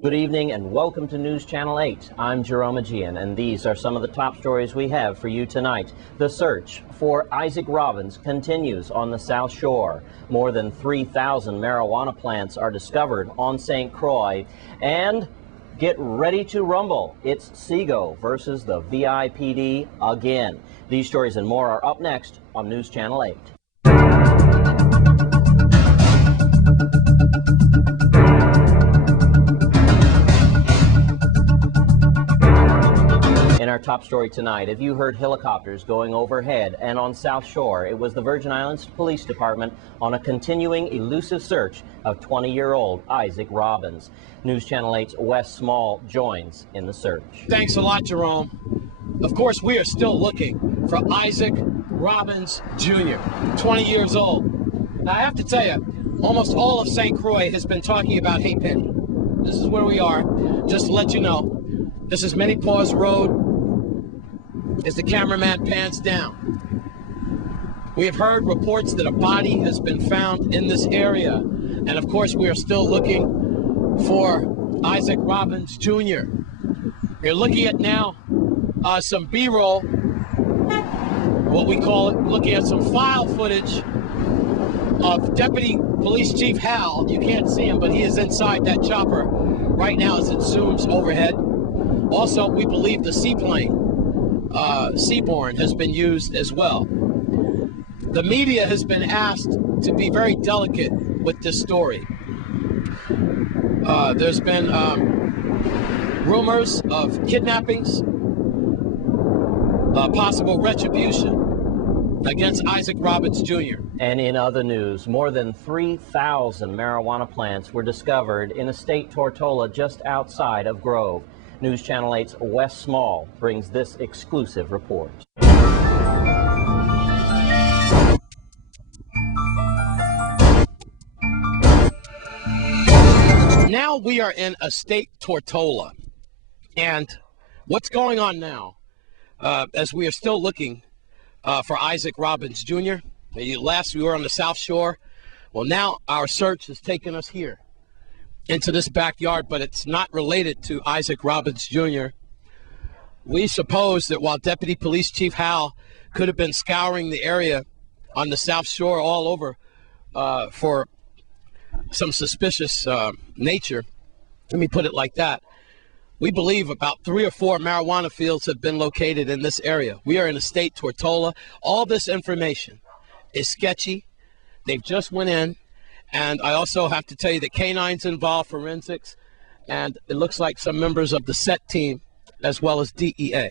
Good evening and welcome to News Channel 8. I'm Jerome Aegean, and these are some of the top stories we have for you tonight. The search for Isaac Robbins continues on the South Shore. More than 3,000 marijuana plants are discovered on St. Croix. And get ready to rumble. It's Seago versus the VIPD again. These stories and more are up next on News Channel 8. In our top story tonight, have you heard helicopters going overhead and on South Shore? It was the Virgin Islands Police Department on a continuing elusive search of 20-year-old Isaac Robbins. News Channel 8's Wes Small joins in the search. Thanks a lot, Jerome. Of course, we are still looking for Isaac Robbins Jr., 20 years old. Now, I have to tell you, almost all of St. Croix has been talking about Hey Penny. This is where we are. Just to let you know, this is Many Paws Road as the cameraman pans down. We have heard reports that a body has been found in this area. And of course, we are still looking for Isaac Robbins Jr. You're looking at now some B-roll, what we call it, looking at some file footage of Deputy Police Chief Hal. You can't see him, but he is inside that chopper right now as it zooms overhead. Also, we believe the seaplane, Seaborn, has been used as well. The media has been asked to be very delicate with this story. There's been rumors of kidnappings, possible retribution against Isaac Robbins Jr. And in other news, more than 3,000 marijuana plants were discovered in Estate Tortola just outside of Grove. News Channel 8's Wes Small brings this exclusive report. Now we are in Estate Tortola, and what's going on now, as we are still looking for Isaac Robbins Jr. Last we were on the South Shore. Well, now our search has taken us here into this backyard, but it's not related to Isaac Robbins Jr. We suppose that while Deputy Police Chief Hal could have been scouring the area on the South Shore all over for some suspicious nature, let me put it like that, we believe about 3 or 4 marijuana fields have been located in this area. We are in Estate Tortola. All this information is sketchy. They've just went in. And I also have to tell you that canines involved, forensics, and it looks like some members of the SET team, as well as DEA.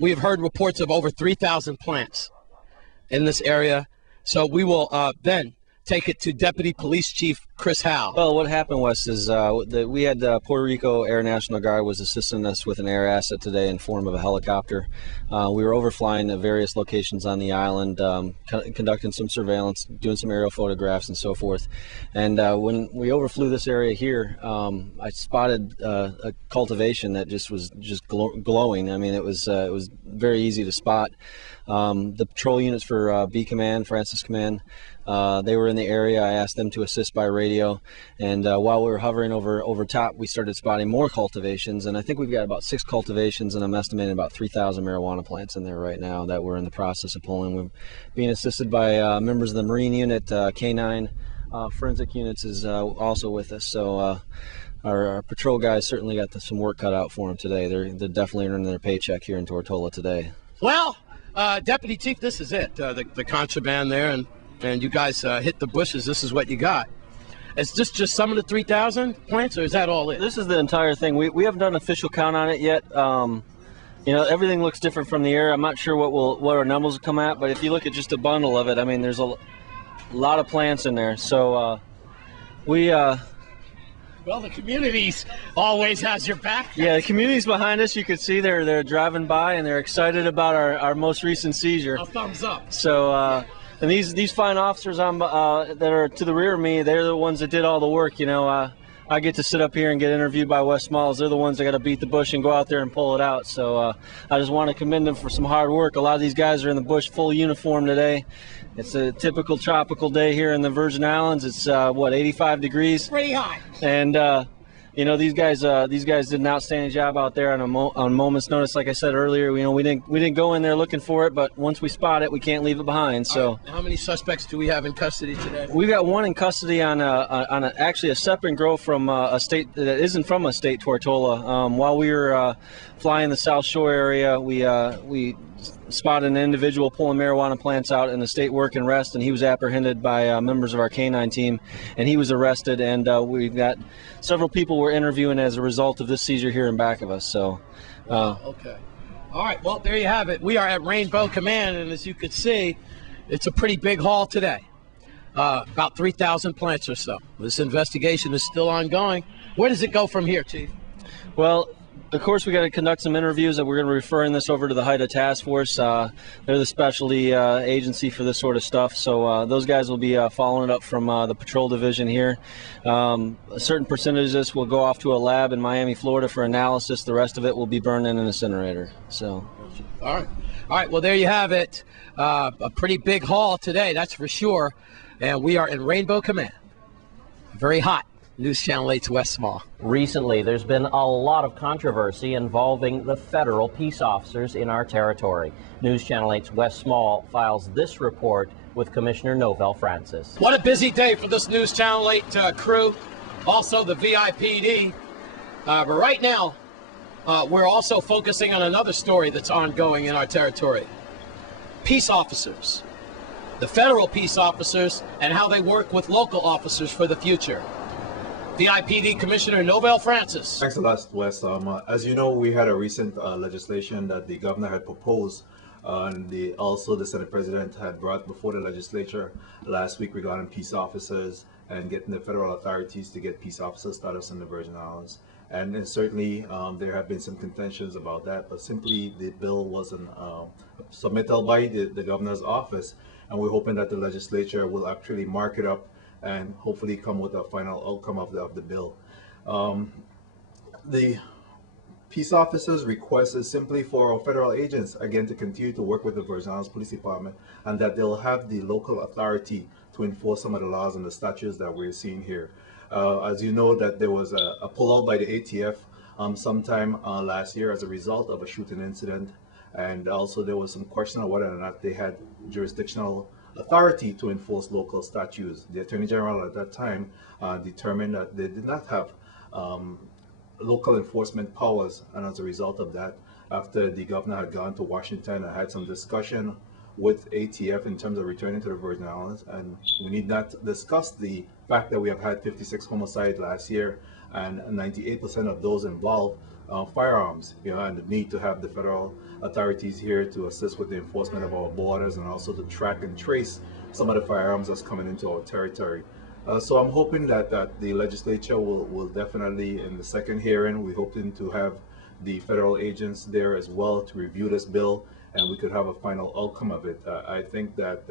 We have heard reports of over 3,000 plants in this area. So we will then take it to Deputy Police Chief Chris Howell. Well, what happened was we had Puerto Rico Air National Guard was assisting us with an air asset today in form of a helicopter. We were overflying the various locations on the island, conducting some surveillance, doing some aerial photographs and so forth. And when we overflew this area here, I spotted a cultivation that was glowing. I mean, it was very easy to spot. The patrol units for B Command, Francis Command, they were in the area. I asked them to assist by radio, and while we were hovering over top, we started spotting more cultivations, and I think we've got about 6 cultivations, and I'm estimating about 3,000 marijuana plants in there right now that we're in the process of pulling. We're being assisted by members of the Marine Unit. K9 forensic units is also with us, so our patrol guys certainly got some work cut out for them today. They're definitely earning their paycheck here in Tortola today. Well, Deputy Chief, this is it, the contraband there, and you guys hit the bushes. This is what you got. Is this just some of the 3,000 plants, or is that all it? This is the entire thing. We haven't done an official count on it yet. You know, everything looks different from the air. I'm not sure what our numbers will come at, but if you look at just a bundle of it, I mean, there's a lot of plants in there. So well, the community's always has your back. Yeah, the community's behind us. You can see they're driving by and they're excited about our most recent seizure. A thumbs up. So. And these fine officers that are to the rear of me, they're the ones that did all the work. You know, I get to sit up here and get interviewed by Wes Smalls. They're the ones that got to beat the bush and go out there and pull it out. So I just want to commend them for some hard work. A lot of these guys are in the bush full uniform today. It's a typical tropical day here in the Virgin Islands. It's 85 degrees. Pretty hot. And You know, these guys did an outstanding job out there on moment's notice. Like I said earlier, you know, we didn't go in there looking for it, but once we spot it, we can't leave it behind. So, how many suspects do we have in custody today? We've got one in custody on actually a separate grow from a state that isn't from a state Tortola. While we were flying the South Shore area, we spotted an individual pulling marijuana plants out in the state work and rest, and he was apprehended by members of our canine team, and he was arrested. And we've got several people we're interviewing as a result of this seizure here in back of us. So, okay, all right. Well, there you have it. We are at Rainbow Command, and as you can see, it's a pretty big haul today. About 3,000 plants or so. This investigation is still ongoing. Where does it go from here, Chief? Well, of course, we got to conduct some interviews, and we're going to be referring this over to the HIDA task force. They're the specialty agency for this sort of stuff, so those guys will be following it up from the patrol division here. A certain percentage of this will go off to a lab in Miami, Florida for analysis. The rest of it will be burned in an incinerator. So, all right. Well, there you have it. A pretty big haul today, that's for sure. And we are in Rainbow Command. Very hot. News Channel 8's Wes Small. Recently, there's been a lot of controversy involving the federal peace officers in our territory. News Channel 8's Wes Small files this report with Commissioner Novell Francis. What a busy day for this News Channel 8 crew, also the VIPD. But right now, we're also focusing on another story that's ongoing in our territory. Peace officers, the federal peace officers, and how they work with local officers for the future. VIPD Commissioner Novell Francis. Thanks a lot, Wes. As you know, we had a recent legislation that the governor had proposed, and also the Senate President had brought before the legislature last week regarding peace officers and getting the federal authorities to get peace officer status in the Virgin Islands. And certainly there have been some contentions about that, but simply the bill wasn't submitted by the governor's office, and we're hoping that the legislature will actually mark it up and hopefully come with a final outcome of the bill. The peace officers' request is simply for our federal agents, again, to continue to work with the Virgin Islands Police Department, and that they'll have the local authority to enforce some of the laws and the statutes that we're seeing here. As you know, that there was a pullout by the ATF sometime last year as a result of a shooting incident, and also there was some question of whether or not they had jurisdictional authority to enforce local statutes. The Attorney General at that time determined that they did not have local enforcement powers, and as a result of that, after the governor had gone to Washington and had some discussion with ATF in terms of returning to the Virgin Islands, and we need not discuss the fact that we have had 56 homicides last year, and 98% of those involved firearms, and the need to have the federal authorities here to assist with the enforcement of our borders and also to track and trace some of the firearms that's coming into our territory. So I'm hoping that the legislature will definitely, in the second hearing, we're hoping to have the federal agents there as well to review this bill, and we could have a final outcome of it. I think that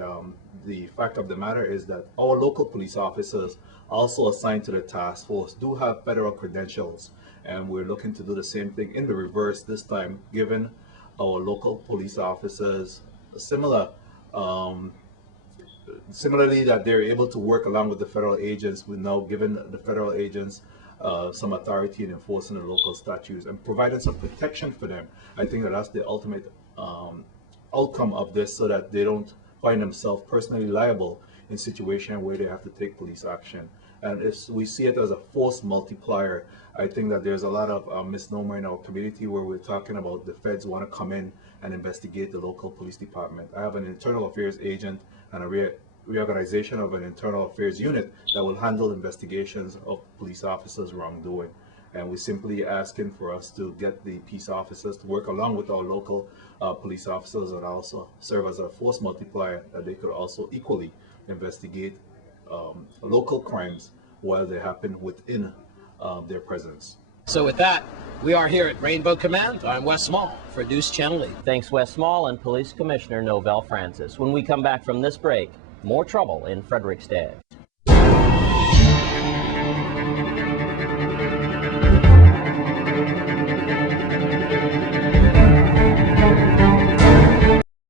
the fact of the matter is that our local police officers also assigned to the task force do have federal credentials, and we're looking to do the same thing in the reverse this time, given our local police officers similarly that they're able to work along with the federal agents. We're now giving the federal agents some authority in enforcing the local statutes and providing some protection for them. I think that that's the ultimate outcome of this, so that they don't find themselves personally liable in situations where they have to take police action. And if we see it as a force multiplier, I think that there's a lot of misnomer in our community where we're talking about the feds want to come in and investigate the local police department. I have an internal affairs agent and a reorganization of an internal affairs unit that will handle investigations of police officers' wrongdoing. And we're simply asking for us to get the peace officers to work along with our local police officers and also serve as a force multiplier, that they could also equally investigate local crimes while they happen within their presence. So with that, we are here at Rainbow Command. I'm Wes Small for News Channel 8. Thanks, Wes Small and Police Commissioner Novell Francis. When we come back from this break, more trouble in Frederickstead.